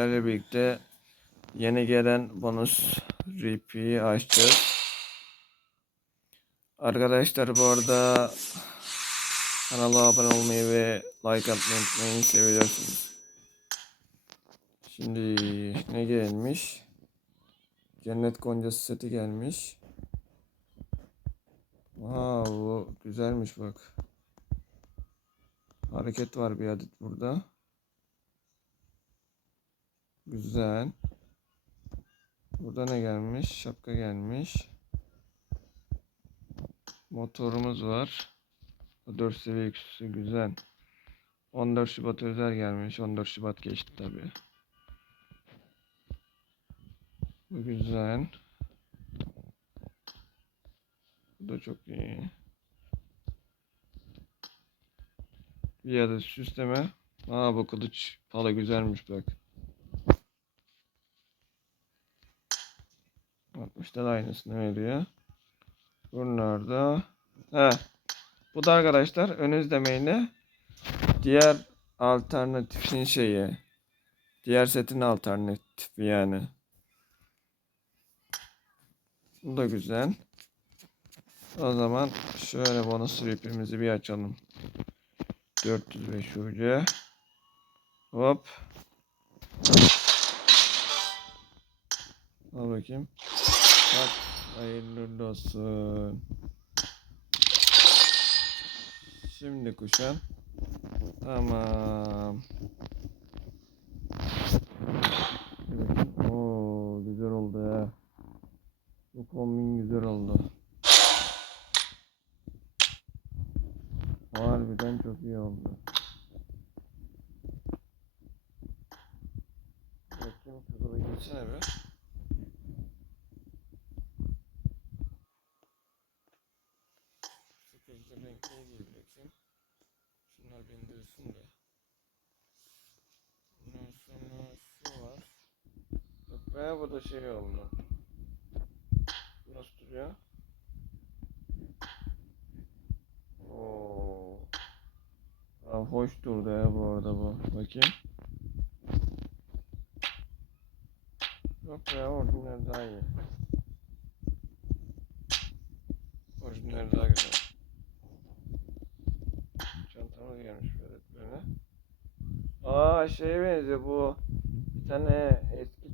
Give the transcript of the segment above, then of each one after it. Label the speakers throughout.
Speaker 1: sizlerle birlikte yeni gelen bonus RP'yi açacağız. Arkadaşlar bu arada kanala abone olmayı ve like atmayı unutmayın seviyorsunuz. Şimdi ne gelmiş? Cennet Goncası seti gelmiş. Aa bu güzelmiş bak. Hareket var bir adet burada. Güzel. Burada ne gelmiş? Şapka gelmiş. Motorumuz var. 4 seviye yüksüsü güzel. 14 Şubat özel gelmiş. 14 Şubat geçti tabi. Bu güzel. Bu da çok iyi. Bir adet süsleme. Aa bu kılıç pala güzelmiş bak. 60'ta da aynısını veriyor. Bunlar da he. Bu da arkadaşlar ön izlemeyle diğer alternatifin şeyi. Diğer setin alternatifi yani. Bu da güzel. O zaman şöyle bonus ripimizi bir açalım. 405 ucu. Hop. Al bakayım. Bak hayırlı olsun. Şimdi kuşan. Tamam. Bir. Oo güzel oldu ya. Bu kombin güzel oldu. Harbiden çok iyi oldu. Bakayım bir geçsene be. Sıkıntı renkleri giyebileceksin. Şunlar beni dövsün de. Ondan sonra şu var. Be bu da şey oldu. Nasıl duruyor? Oo. Aa, hoş durdu ya bu arada bu. Bakayım. Yok ya orijinal daha iyi. Orijinal daha güzel. Çantamız gelmiş böyle. Aa şeye benziyor bu. Bir tane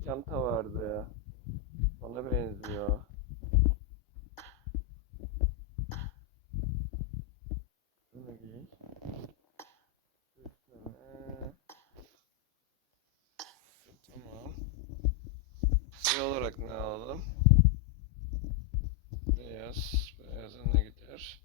Speaker 1: çanta vardı ya. Ona benziyor. Şunu giy. Üstüne. Tamam. Şey olarak ne alalım? Beyaz. Beyaza ne gider?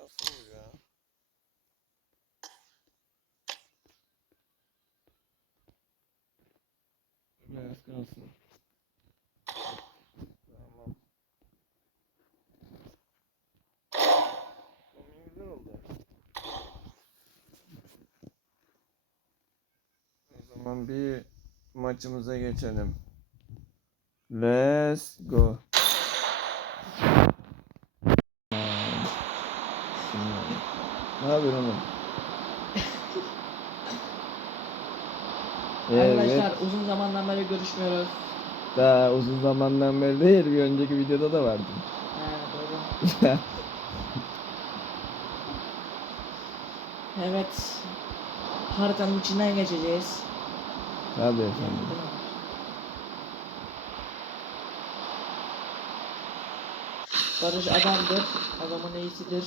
Speaker 1: Kalsın bu ya. Beyaz kalsın. Tamam. Kombin güzel oldu. O zaman bir maçımıza geçelim. Let's go. Ne yapıyorsun oğlum?
Speaker 2: Arkadaşlar uzun zamandan beri görüşmüyoruz.
Speaker 1: Daha uzun zamandan beri değil, bir önceki videoda da vardı.
Speaker 2: He doğru. Evet. Haritanın içinden geçeceğiz.
Speaker 1: Tabii
Speaker 2: Değil
Speaker 1: efendim.
Speaker 2: Barış adamdır. Adamın iyisidir.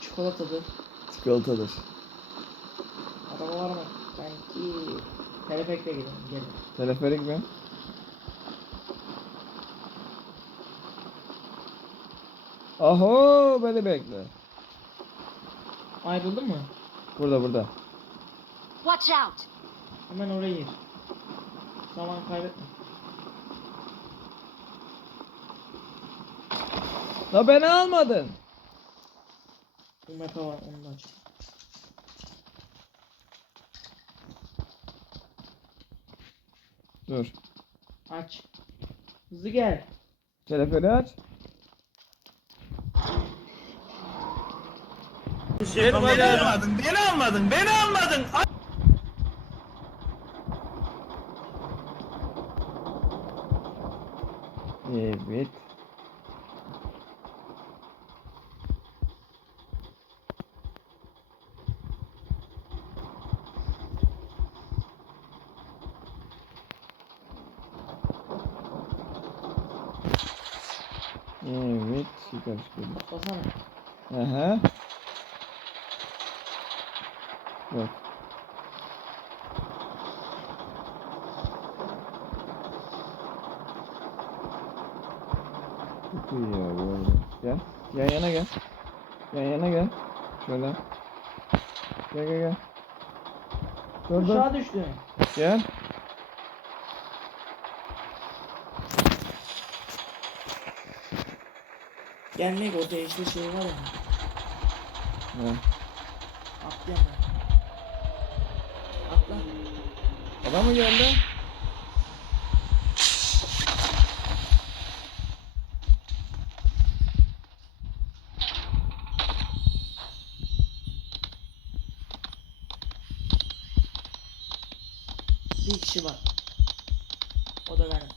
Speaker 2: Çikolatadır.
Speaker 1: Çikolatadır.
Speaker 2: Araba var mı? Sanki Telefekle gidelim. Gelin.
Speaker 1: Teleferik mi? Aho beni bekle.
Speaker 2: Ayrıldın mı?
Speaker 1: Burada burada.
Speaker 3: Watch out!
Speaker 2: Hemen oraya gir. Zaman kaybetme.
Speaker 1: La beni almadın.
Speaker 2: Bu mapa var onu da aç.
Speaker 1: Dur.
Speaker 2: Aç. Hızlı gel.
Speaker 1: Telefonu aç.
Speaker 3: Beni almadın, beni almadın, beni almadın.
Speaker 1: Evet. Evet, süper çıkıyor.
Speaker 2: Basana.
Speaker 1: Aha. Yok. Çok iyi ya bu arada. Gel. Yan yana gel. Yan yana gel. Şöyle. Gel gel gel. Dur dur.
Speaker 2: Aşağı düştü.
Speaker 1: Gel.
Speaker 2: Gelmek o değişti şey var ya.
Speaker 1: Gel.
Speaker 2: Atlayalım ben. Atla.
Speaker 1: Adam mı geldi?
Speaker 2: Bir kişi var. O da benim.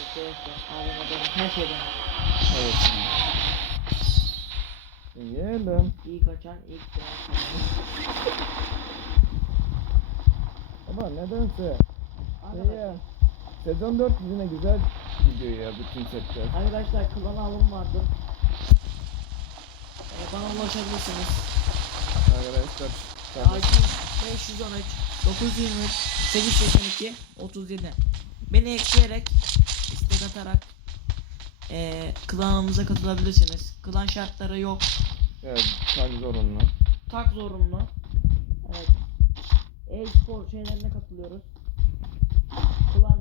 Speaker 2: Arkadaşlar abim benim her şey benim.
Speaker 1: Evet. Geldim.
Speaker 2: İyi kaçan ilk.
Speaker 1: Ama nedense şey ya, sezon 4 yine güzel gidiyor ya bütün setler.
Speaker 2: arkadaşlar klan alım vardı. Ee, bana ulaşabilirsiniz.
Speaker 1: Arkadaşlar
Speaker 2: Acil 513 923 882 37 Beni ekleyerek istek atarak eee klanımıza katılabilirsiniz. Klan şartları yok.
Speaker 1: evet çok zorunlu.
Speaker 2: Tak zorunlu. Evet. E-spor şeylerine katılıyoruz. Klan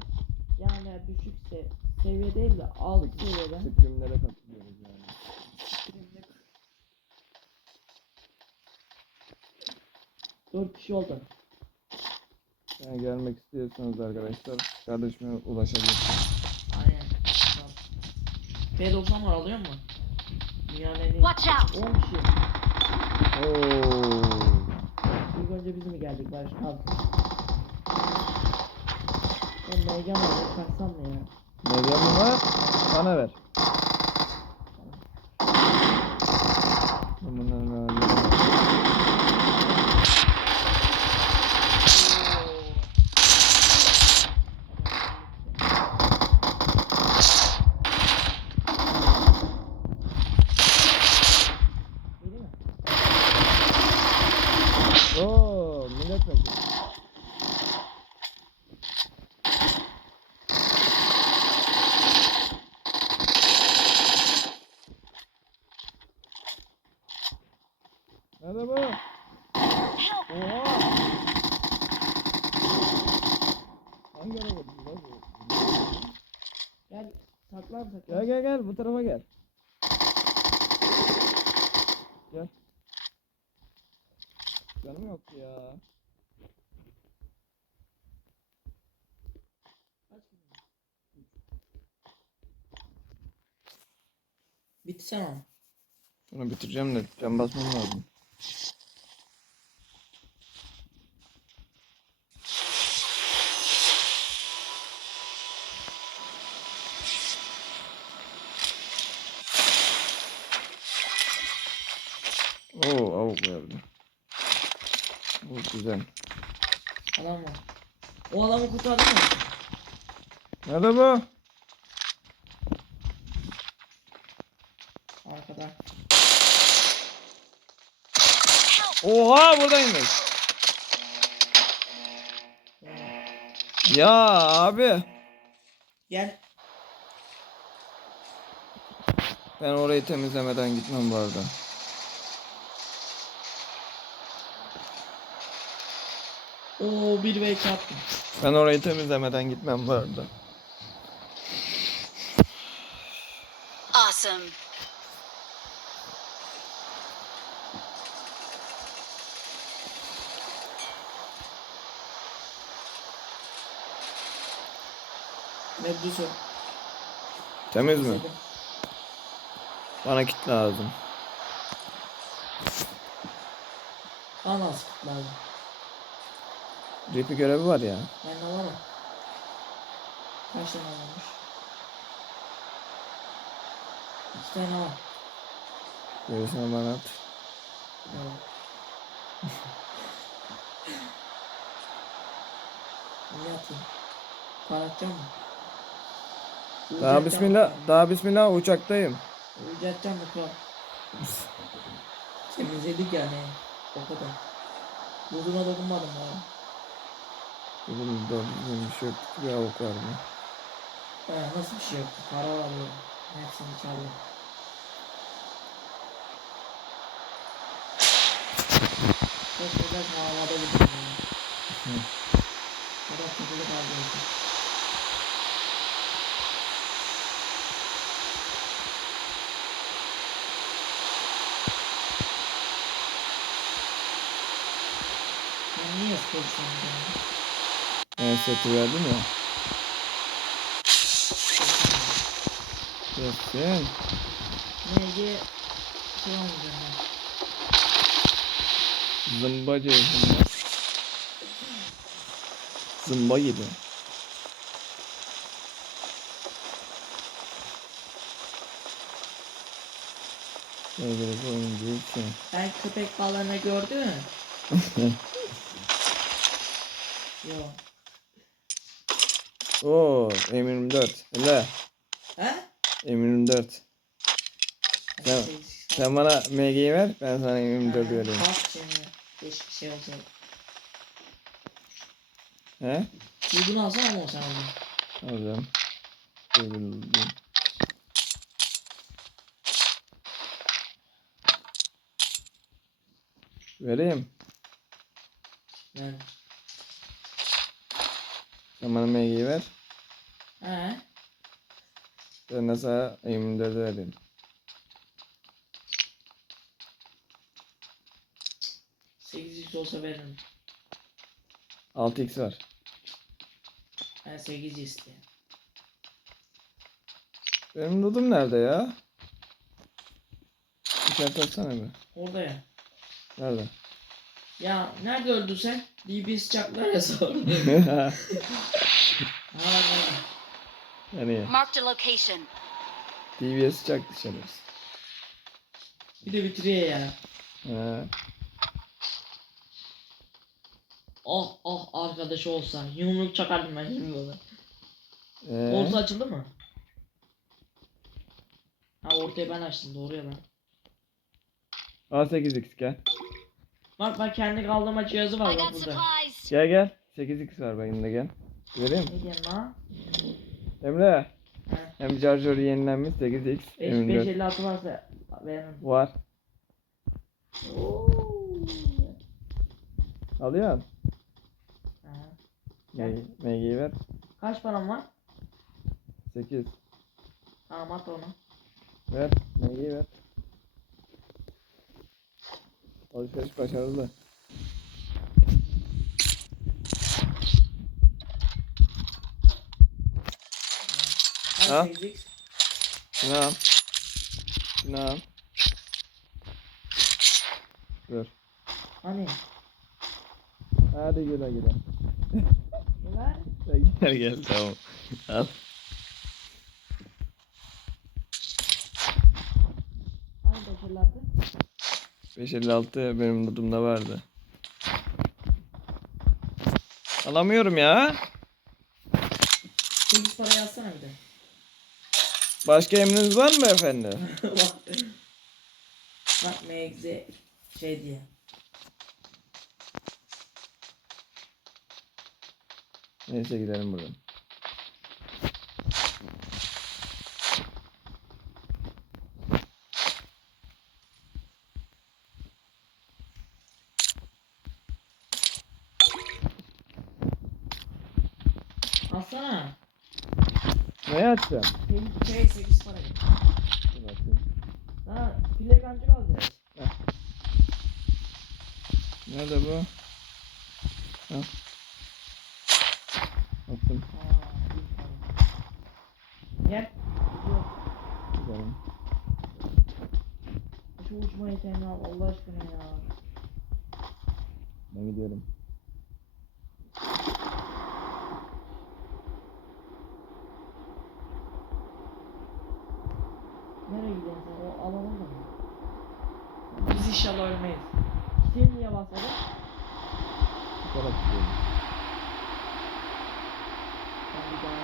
Speaker 2: yani düşükse seviye değil de alt seviyede.
Speaker 1: Scrimlere katılıyoruz yani.
Speaker 2: Dört kişi oldu.
Speaker 1: Yani gelmek istiyorsanız arkadaşlar kardeşime ulaşabilirsiniz.
Speaker 2: Aynen. Tamam. P90 var alıyor mu? Dünyanın en iyi.
Speaker 4: Watch out!
Speaker 2: 10 kişi.
Speaker 1: Oo.
Speaker 2: İlk önce biz mi geldik Barış? Al. Ben Megan var. Kaçsam mı ya?
Speaker 1: Medyamı var bana ver. Bunların halini-
Speaker 2: İyi değil mi?
Speaker 1: Oo milletvekili. Nerede bu? Oha! Hangi araba bu lan bu?
Speaker 2: Gel saklan saklan.
Speaker 1: Gel gel gel bu tarafa gel. Gel. Canım yok ya.
Speaker 2: Kaç gün? Bitti tamam.
Speaker 1: Bunu bitireceğim de can basmam lazım. Oo avuk verdi. Bu güzel.
Speaker 2: Adam var. O adamı kurtardın mı?
Speaker 1: Nerede bu? Oha buradaymış. Ya abi.
Speaker 2: Gel.
Speaker 1: Ben orayı temizlemeden gitmem bu arada.
Speaker 2: Oo bir ve iki attım.
Speaker 1: Ben orayı temizlemeden gitmem bu arada.
Speaker 4: Awesome.
Speaker 2: Medusa.
Speaker 1: Temiz mi? Bana kit lazım.
Speaker 2: Bana az kit lazım.
Speaker 1: Ripi görevi var ya.
Speaker 2: Var mı? Kaç tane varmış? İki tane var.
Speaker 1: Gerisini bana at.
Speaker 2: Evet. Niye atayım? Para atacağım mı?
Speaker 1: Daha bismillah, daha bismillah uçaktayım.
Speaker 2: Uyuyacağım mı kral? Temizledik yani. O kadar. Buduna dokunmadım ya.
Speaker 1: Doğru düzgün bir şey yok. Bir avuk var mı?
Speaker 2: Baya nasıl bir şey yok. Para alıyorum. Hepsini çaldım. Keşke biraz havada gidiyorum ya. Biraz takılı kaldım. Ben
Speaker 1: seti verdim ya. Kesin.
Speaker 2: MG şey olmayacağım ben.
Speaker 1: Zımbacı. Zımba. Zımba gibi. Sevgili oyuncu için.
Speaker 2: Ben köpek balığını gördün mü? Yok.
Speaker 1: Oo, M24. Hele.
Speaker 2: He?
Speaker 1: M24. Sen,
Speaker 2: Şey-
Speaker 1: sen bana MG'yi ver, ben sana M24
Speaker 2: Ha,
Speaker 1: vereyim.
Speaker 2: Bak şimdi. Değişik bir şey olacak.
Speaker 1: He?
Speaker 2: Bunu alsana mı sen onu?
Speaker 1: Alacağım. Sevgili Vereyim.
Speaker 2: Ben.
Speaker 1: Sen bana MG'yi ver.
Speaker 2: He?
Speaker 1: Ben de sana M24 vereyim.
Speaker 2: Sekiz x olsa veririm.
Speaker 1: 6x var.
Speaker 2: Ben 8 istedim.
Speaker 1: Benim dudum nerede ya? İşaret atsana bir.
Speaker 2: Orada ya.
Speaker 1: Nerede?
Speaker 2: Ya nerede öldün sen? DB sıcaklar ya. Ha bak
Speaker 1: hani
Speaker 4: Marked a location.
Speaker 1: DBS çak dışarı.
Speaker 2: Bir de bitiriyor ya.
Speaker 1: He.
Speaker 2: Oh oh arkadaş olsa. Yumruk çakardım ben şimdi ona.
Speaker 1: Ee,
Speaker 2: Orta açıldı mı? Ha ortaya ben açtım doğru ya ben.
Speaker 1: A8x gel.
Speaker 2: Bak bak kendi kaldırma cihazı var
Speaker 4: I
Speaker 2: bak
Speaker 4: got
Speaker 2: burada.
Speaker 1: Gel gel. 8x var bak yanında gel. Vereyim.
Speaker 2: Ne diyorsun lan?
Speaker 1: Emre.
Speaker 2: He.
Speaker 1: Hem charger'ı yenilenmiş 8x.
Speaker 2: 5
Speaker 1: M24
Speaker 2: 556 varsa veririm.
Speaker 1: var.
Speaker 2: Oo.
Speaker 1: Alıyor MG'yi ver.
Speaker 2: Kaç param var?
Speaker 1: 8.
Speaker 2: Tamam at onu.
Speaker 1: Ver. MG'yi ver. Alışveriş başarılı.
Speaker 2: Ha.
Speaker 1: Ha?
Speaker 2: 8x.
Speaker 1: Şunu al. Şunu al. Dur.
Speaker 2: Hani?
Speaker 1: Hadi güle güle.
Speaker 2: Ne var?
Speaker 1: Gel gel tamam. Al.
Speaker 2: Hani başarılardı?
Speaker 1: 556 benim notumda vardı. Alamıyorum ya.
Speaker 2: 8 para yazsana bir de.
Speaker 1: Başka emriniz var mı efendim?
Speaker 2: bak. Bak MX şey diye.
Speaker 1: Neyse gidelim buradan.
Speaker 2: bassana.
Speaker 1: Neyi açacağım?
Speaker 2: Şey, şey 8 para.
Speaker 1: Dur bakayım.
Speaker 2: Ha file kancık alacağız.
Speaker 1: Nerede bu? Ha.
Speaker 2: Para. Gel.
Speaker 1: Gidelim.
Speaker 2: Şu uçma yeteneğini al Allah aşkına ya.
Speaker 1: Ben gidiyorum.
Speaker 2: Nereye gidiyorsun sen? O alalım mı? Biz inşallah ölmeyiz. Sen niye basmadın?
Speaker 1: Bu taraf gidiyorum.
Speaker 2: Ben bir daha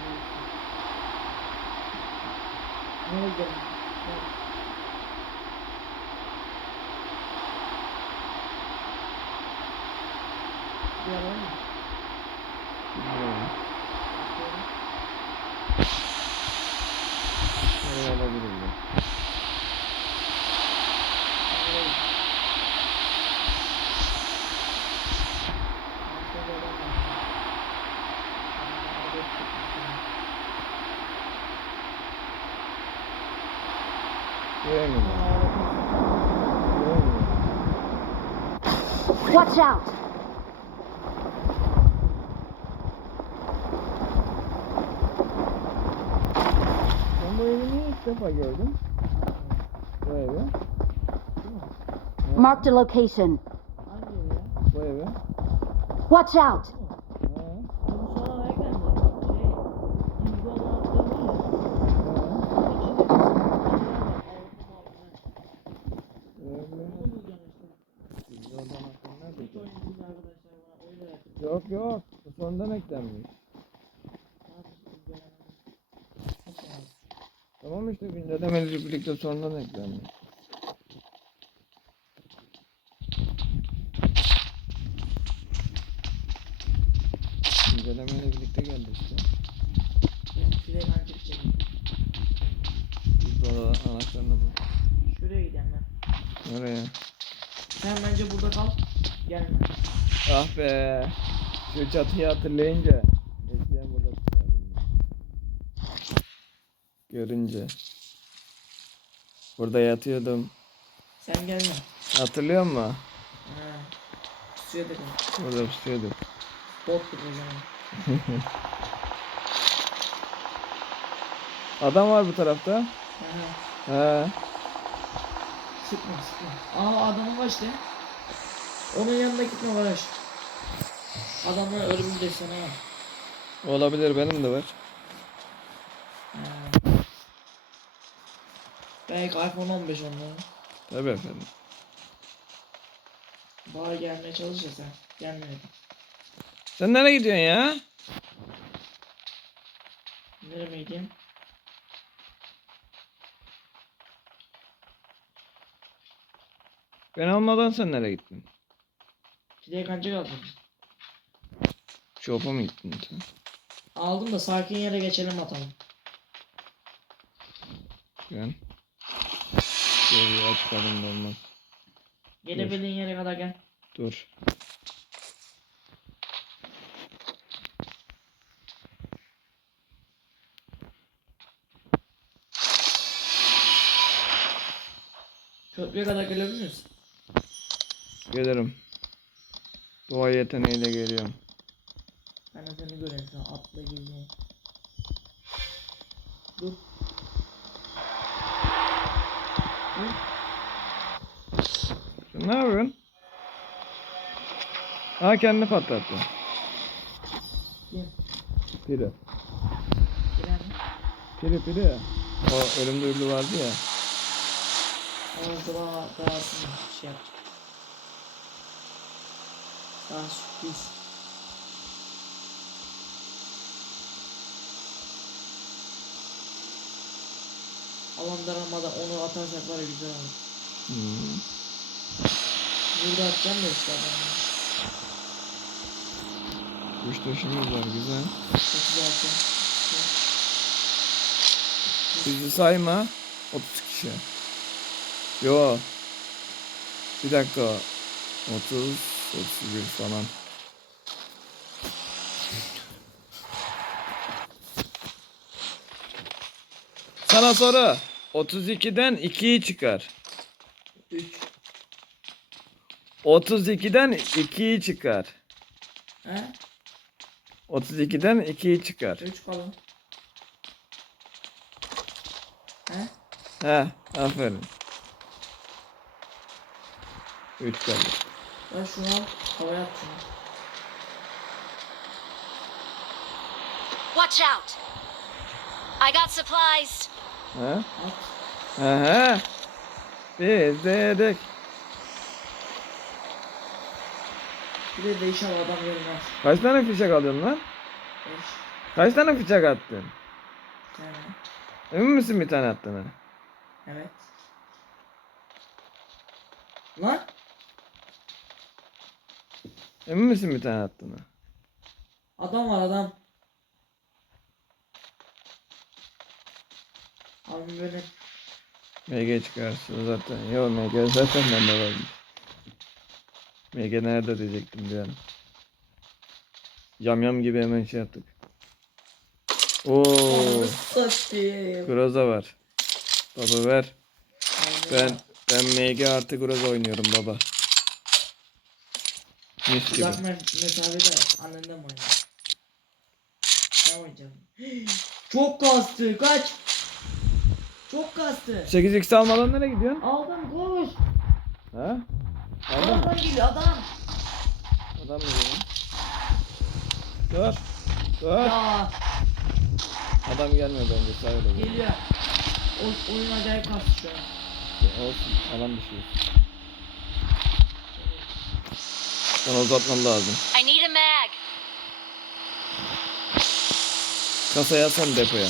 Speaker 2: ne Nereye gidelim? Gel. Bir alalım mı?
Speaker 1: Bilmiyorum.
Speaker 2: Bakıyorum.
Speaker 4: Watch out!
Speaker 1: Ben bu evi niye ilk defa gördüm? Bu evi.
Speaker 4: Marked a location.
Speaker 2: Hangi ev ya?
Speaker 1: Bu evi.
Speaker 4: Watch out!
Speaker 1: Yok yok. Bu sonradan eklenmiş. Tamam işte güncellemeleri birlikte sonradan eklenmiş. Güncellemeyle birlikte geldi işte.
Speaker 2: Benim file kancık çekeyim.
Speaker 1: Biz de orada anahtarını bul.
Speaker 2: Şuraya gidelim ben.
Speaker 1: Nereye?
Speaker 2: Sen bence burada kal. Gelme.
Speaker 1: Ah be. Şu çatıyı hatırlayınca. Eskiden burada tutardım. Görünce. Burada yatıyordum.
Speaker 2: Sen gelme.
Speaker 1: Hatırlıyor musun?
Speaker 2: Ha. Kal.
Speaker 1: Burada tutuyorduk.
Speaker 2: Bot gibi o zaman.
Speaker 1: Adam var bu tarafta.
Speaker 2: Ha.
Speaker 1: He.
Speaker 2: Sıkma sıkma. Aa adamın kaçtı. Onun yanına gitme Barış. Adamın ölümü de sana var.
Speaker 1: Olabilir benim de var.
Speaker 2: Ha. Belki iPhone 15 onların.
Speaker 1: Tabii efendim.
Speaker 2: Bana gelmeye çalışır sen. Gelmedi.
Speaker 1: Sen nereye gidiyorsun ya?
Speaker 2: Nereye gideyim?
Speaker 1: Ben almadan sen nereye gittin?
Speaker 2: Fidye kancık aldım.
Speaker 1: Shop'a mı gittin sen?
Speaker 2: Aldım da sakin yere geçelim atalım.
Speaker 1: Ben. Şöyle açık adımda olmaz.
Speaker 2: Gelebildiğin yere kadar gel.
Speaker 1: Dur.
Speaker 2: Köprüye kadar gelebilir misin?
Speaker 1: Gelirim. Doğa yeteneğiyle geliyorum.
Speaker 2: Seni göreyim atla geleyim. Dur. Dur.
Speaker 1: Sen ne yapıyorsun? Ha kendini patlattı.
Speaker 2: Kim?
Speaker 1: Piri.
Speaker 2: Giren mi?
Speaker 1: Piri piri. O ölümde ürlü vardı ya.
Speaker 2: Orada daha bir şey yapacak. Daha sürpriz. Alan daralmadan onu atarsak var güzel olur.
Speaker 1: Hmm.
Speaker 2: Burada atacağım da işte adamı.
Speaker 1: Kuş taşımız var güzel.
Speaker 2: Güzel.
Speaker 1: Bizi sayma. 30 kişi. Yo. Bir dakika. 30, 31 falan. Sana soru. 32'den 2'yi çıkar.
Speaker 2: 3.
Speaker 1: 32'den 2'yi çıkar.
Speaker 2: He?
Speaker 1: 32'den 2'yi çıkar.
Speaker 2: 3 kalın. He?
Speaker 1: He, aferin. 3 kaldı.
Speaker 2: Ben şunu al. Havaya at şunu.
Speaker 4: Watch out! I got supplies.
Speaker 1: He he. Biz dedik.
Speaker 2: Bir de değişen adam görmez.
Speaker 1: Kaç tane fişek alıyorsun lan?
Speaker 2: 5.
Speaker 1: Kaç tane fişek attın?
Speaker 2: tane.
Speaker 1: Emin misin bir tane attığına?
Speaker 2: Evet. Lan.
Speaker 1: Emin misin bir tane attığına?
Speaker 2: Adam var adam. Abi böyle
Speaker 1: MG çıkarsın zaten. Yo MG zaten bende varmış. MG nerede diyecektim bir an. Yam yam gibi hemen şey yaptık. Oo,
Speaker 2: satayım.
Speaker 1: Groza var. Baba ver. Ben ben MG artı Groza oynuyorum baba. Mis gibi.
Speaker 2: Uzak me- mesafede annenden mi oynuyor? Ben oynayacağım. Çok kastı kaç. Çok kastı.
Speaker 1: 8x almadan nereye gidiyorsun?
Speaker 2: Aldım koş.
Speaker 1: Ha? Aldın mı?
Speaker 2: Adam geliyor adam.
Speaker 1: Adam mı geliyor? Dur. Dur.
Speaker 2: Ya
Speaker 1: Adam gelmiyor bence sahile. geliyor.
Speaker 2: geliyor. O, oyun acayip kastı şu an.
Speaker 1: Olsun alan bir şey. Sana uzatmam lazım.
Speaker 4: I need a mag.
Speaker 1: Kasaya atsana depoya.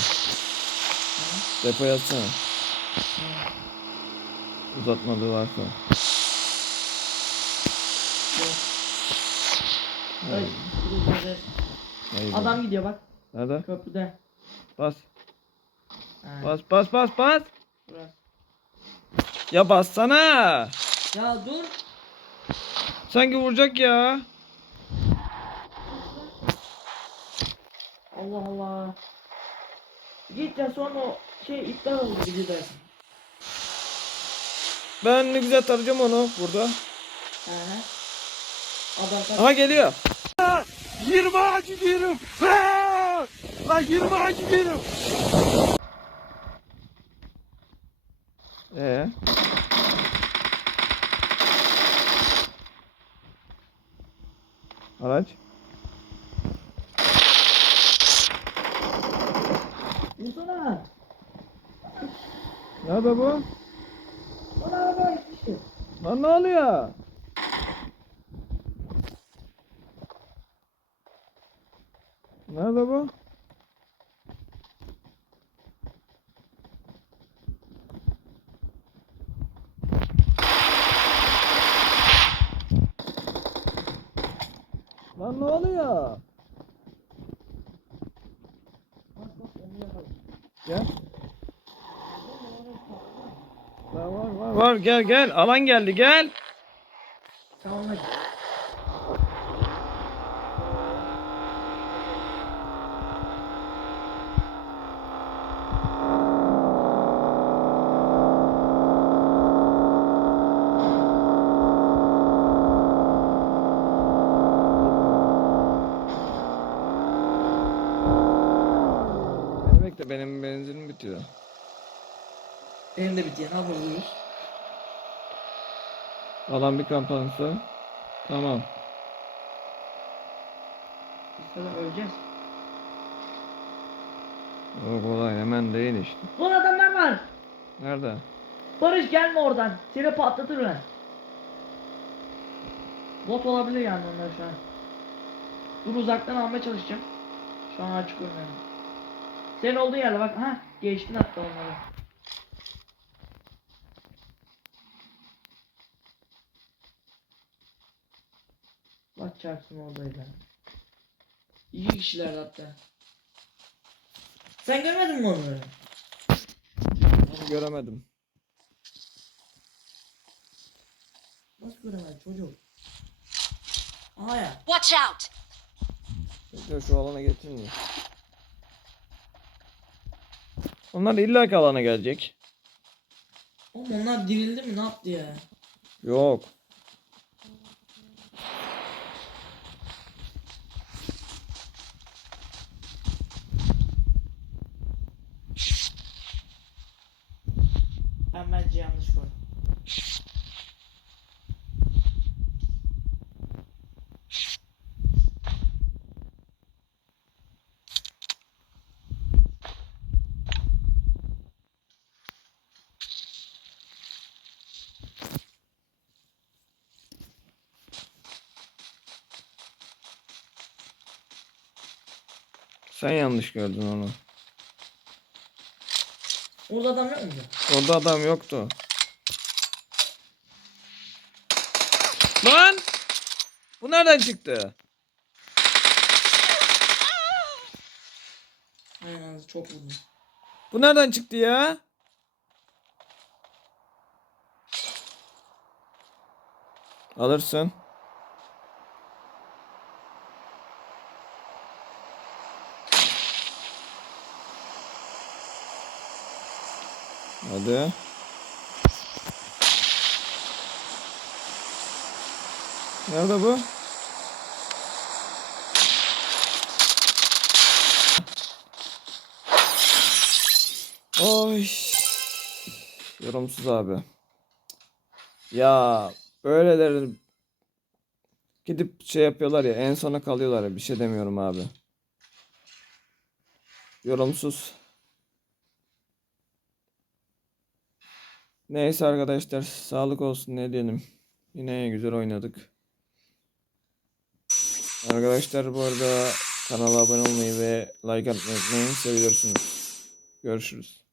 Speaker 1: Depoya atsana. Uzatmadığı varsa.
Speaker 2: Ay,
Speaker 1: hayır.
Speaker 2: Adam gidiyor bak
Speaker 1: Nerede?
Speaker 2: köprüde.
Speaker 1: Bas.
Speaker 2: Ha,
Speaker 1: Bas bas bas bas.
Speaker 2: burası.
Speaker 1: Ya bassana.
Speaker 2: Ya dur.
Speaker 1: Sanki vuracak ya.
Speaker 2: Allah Allah. Git ya sonra şey iptal oldu dersin.
Speaker 1: Ben ne güzel tarayacağım onu burada.
Speaker 2: Hı hı. Adam kaç.
Speaker 1: Aha geliyor.
Speaker 3: 20 ağacı diyorum. Ha! Lan 20 ağacı diyorum.
Speaker 1: Ee. Araç. Nerede bu?
Speaker 2: Bana araba gitmişti.
Speaker 1: Lan ne oluyor? Nerede bu? Lan ne oluyor? Gel. Lan var var var gel gel alan geldi gel.
Speaker 2: Tamam hadi.
Speaker 1: Benim benzinim bitiyor.
Speaker 2: Benim de bitiyor. Ne yapıyoruz?
Speaker 1: Alan bir kampanyası. Tamam.
Speaker 2: Biz sana öleceğiz.
Speaker 1: O kolay hemen değil işte.
Speaker 2: Son adamlar var.
Speaker 1: Nerede?
Speaker 2: Barış gelme oradan. Seni patlatırlar. Bot olabilir yani onlar şu an. Dur uzaktan almaya çalışacağım. Şu an açık oynuyorum. Senin olduğun yerde bak. Ha geçtin hatta onları. Bak çarpsın oradaydı. İki kişiler hatta. Sen görmedin mi onları?
Speaker 1: Onu göremedim.
Speaker 2: Nasıl göremedin çocuk? Aha ya.
Speaker 4: Watch out!
Speaker 1: Bekle şu alana mi? Onlar illaki alana gelecek.
Speaker 2: Oğlum onlar dirildi mi ne yaptı ya?
Speaker 1: Yok.
Speaker 2: Ben bence yanlış gördüm.
Speaker 1: Sen yanlış gördün onu.
Speaker 2: Orada adam yok muydu?
Speaker 1: Orada adam yoktu. Lan! Bu nereden çıktı?
Speaker 2: Aynen çok vurdum.
Speaker 1: Bu nereden çıktı ya? Alırsın. Hadi. Nerede bu? Oy. Yorumsuz abi. Ya böyleleri gidip şey yapıyorlar ya en sona kalıyorlar ya bir şey demiyorum abi. Yorumsuz. Neyse arkadaşlar sağlık olsun ne diyelim. Yine güzel oynadık. Arkadaşlar bu arada kanala abone olmayı ve like atmayı unutmayın. Seviyorsunuz. Görüşürüz.